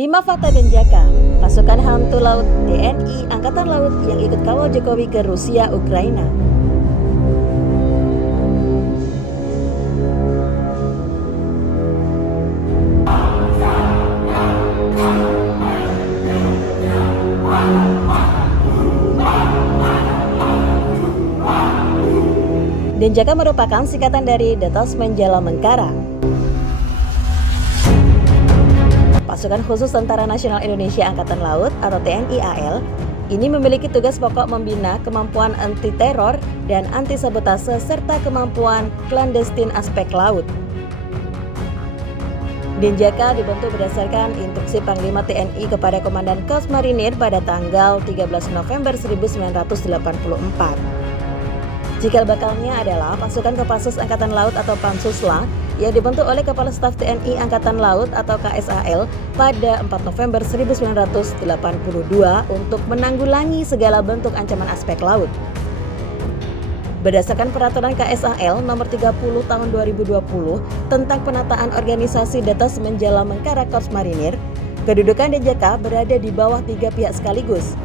5 fakta Denjaka, pasukan hantu laut TNI Angkatan Laut yang ikut kawal Jokowi ke Rusia, Ukraina. Denjaka merupakan singkatan dari Detasmen Jala Mengkara, pasukan khusus Tentara Nasional Indonesia Angkatan Laut atau TNI AL. Ini memiliki tugas pokok membina kemampuan anti-teror dan anti-sabotase serta kemampuan klandestin aspek laut. Denjaka dibentuk berdasarkan instruksi Panglima TNI kepada Komandan Korps Marinir pada tanggal 13 November 1984. Cikal bakalnya adalah pasukan Kopassus Angkatan Laut atau Pansusla yang dibentuk oleh Kepala Staf TNI Angkatan Laut atau KSAL pada 4 November 1982 untuk menanggulangi segala bentuk ancaman aspek laut. Berdasarkan peraturan KSAL nomor 30 tahun 2020 tentang penataan organisasi Detasmen Jala Mengkara Korps Marinir, kedudukan Denjaka berada di bawah 3 pihak sekaligus.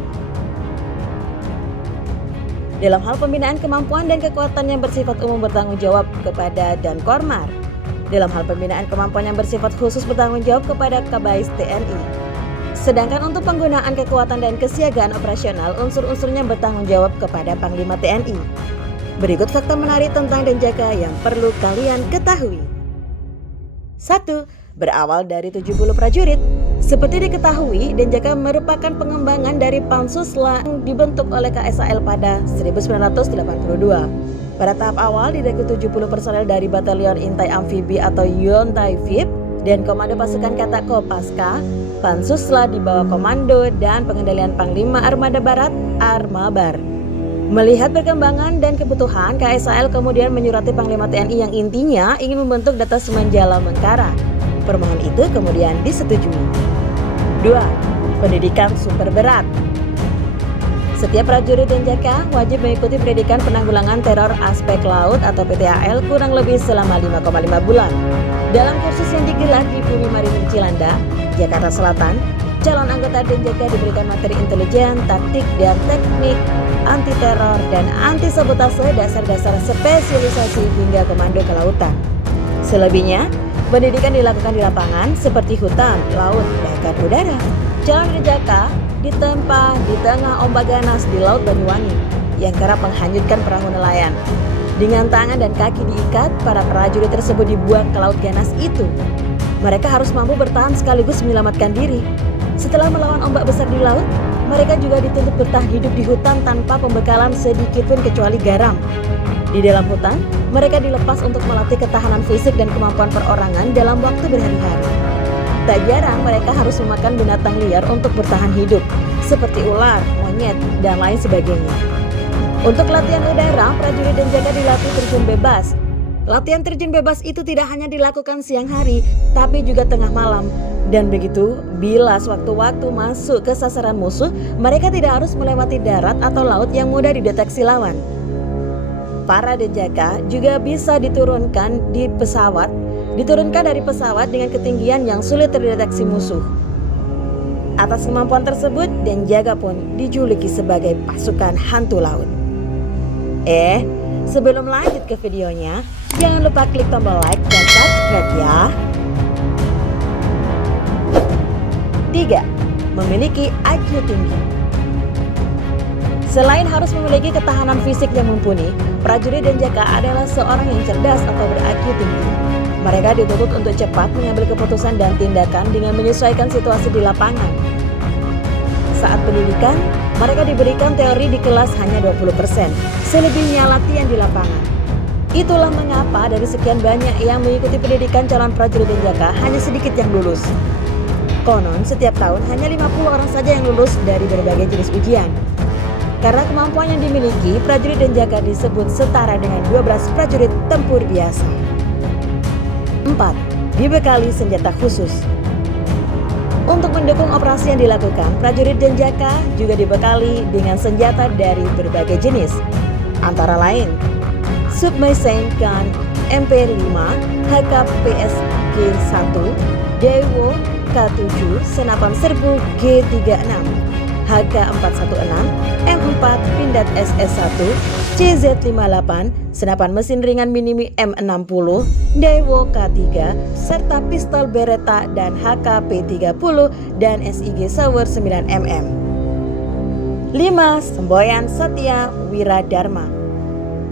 Dalam hal pembinaan kemampuan dan kekuatan yang bersifat umum bertanggung jawab kepada Dankormar. Dalam hal pembinaan kemampuan yang bersifat khusus bertanggung jawab kepada Kabais TNI. Sedangkan untuk penggunaan kekuatan dan kesiagaan operasional, unsur-unsurnya bertanggung jawab kepada Panglima TNI. Berikut fakta menarik tentang Denjaka yang perlu kalian ketahui. 1. Berawal dari 70 prajurit. Seperti diketahui, Denjaka merupakan pengembangan dari Pansusla yang dibentuk oleh KSAL pada 1982. Pada tahap awal direkrut 70 personel dari Batalion Intai Amfibi atau Yontai VIP dan Komando Pasukan Kata Kopaska. Pansusla di bawah komando dan pengendalian Panglima Armada Barat Armabar. Melihat perkembangan dan kebutuhan, KSAL kemudian menyurati Panglima TNI yang intinya ingin membentuk Detasmen Jala Mengkara. Permohonan itu kemudian disetujui. 2. Pendidikan super berat. Setiap prajurit Denjaka wajib mengikuti pendidikan penanggulangan teror aspek laut atau PTAL kurang lebih selama 5,5 bulan. Dalam kursus yang digelar di Bumi Marinir Cilanda, Jakarta Selatan, calon anggota Denjaka diberikan materi intelijen, taktik, dan teknik anti-teror dan anti-sabotase, dasar-dasar spesialisasi hingga komando kelautan. Selebihnya, pendidikan dilakukan di lapangan seperti hutan, laut, bahkan udara. Calon Denjaka ditempa di tengah ombak ganas di Laut Banyuwangi yang kerap menghanyutkan perahu nelayan. Dengan tangan dan kaki diikat, para prajurit tersebut dibuang ke laut ganas itu. Mereka harus mampu bertahan sekaligus menyelamatkan diri. Setelah melawan ombak besar di laut, mereka juga dituntut bertahan hidup di hutan tanpa pembekalan sedikit pun kecuali garam. Di dalam hutan, mereka dilepas untuk melatih ketahanan fisik dan kemampuan perorangan dalam waktu berhari-hari. Tak jarang mereka harus memakan binatang liar untuk bertahan hidup, seperti ular, monyet, dan lain sebagainya. Untuk latihan udara, prajurit Denjaka dilatih terjun bebas. Latihan terjun bebas itu tidak hanya dilakukan siang hari, tapi juga tengah malam. Dan begitu, bila sewaktu-waktu masuk ke sasaran musuh, mereka tidak harus melewati darat atau laut yang mudah dideteksi lawan. Para Denjaka juga bisa diturunkan dari pesawat dengan ketinggian yang sulit terdeteksi musuh. Atas kemampuan tersebut, Denjaka pun dijuluki sebagai pasukan hantu laut. Sebelum lanjut ke videonya, jangan lupa klik tombol like dan subscribe ya. 3. Memiliki IQ tinggi. Selain harus memiliki ketahanan fisik yang mumpuni, prajurit Denjaka adalah seorang yang cerdas atau ber-IQ tinggi. Mereka dituntut untuk cepat mengambil keputusan dan tindakan dengan menyesuaikan situasi di lapangan. Saat pendidikan, mereka diberikan teori di kelas hanya 20%, selebihnya latihan di lapangan. Itulah mengapa dari sekian banyak yang mengikuti pendidikan calon prajurit Denjaka, hanya sedikit yang lulus. Konon, setiap tahun hanya 50 orang saja yang lulus dari berbagai jenis ujian. Karena kemampuan yang dimiliki, prajurit Denjaka disebut setara dengan 12 prajurit tempur biasa. 4. Dibekali senjata khusus. Untuk mendukung operasi yang dilakukan, prajurit Denjaka juga dibekali dengan senjata dari berbagai jenis. Antara lain, Submachine Gun MP5, HKPSG-1, Dewo, K7 Senapan Serbu G36, HK416, M4 Pindad SS1, CZ58, Senapan Mesin Ringan Minimi M60, Daewoo K3, serta pistol Beretta dan HKP30 dan SIG Sauer 9mm. 5. Semboyan Satya Wiradharma.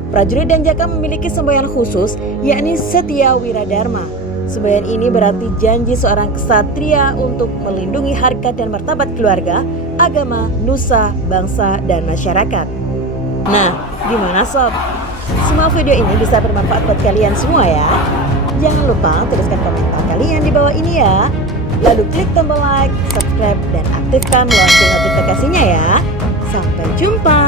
Prajurit Denjaka memiliki semboyan khusus, yakni Setya Wiradharma. Semboyan ini berarti janji seorang ksatria untuk melindungi harkat dan martabat keluarga, agama, nusa, bangsa, dan masyarakat. Nah, gimana sob? Semua video ini bisa bermanfaat buat kalian semua ya. Jangan lupa tuliskan komentar kalian di bawah ini ya. Lalu klik tombol like, subscribe, dan aktifkan lonceng notifikasinya ya. Sampai jumpa.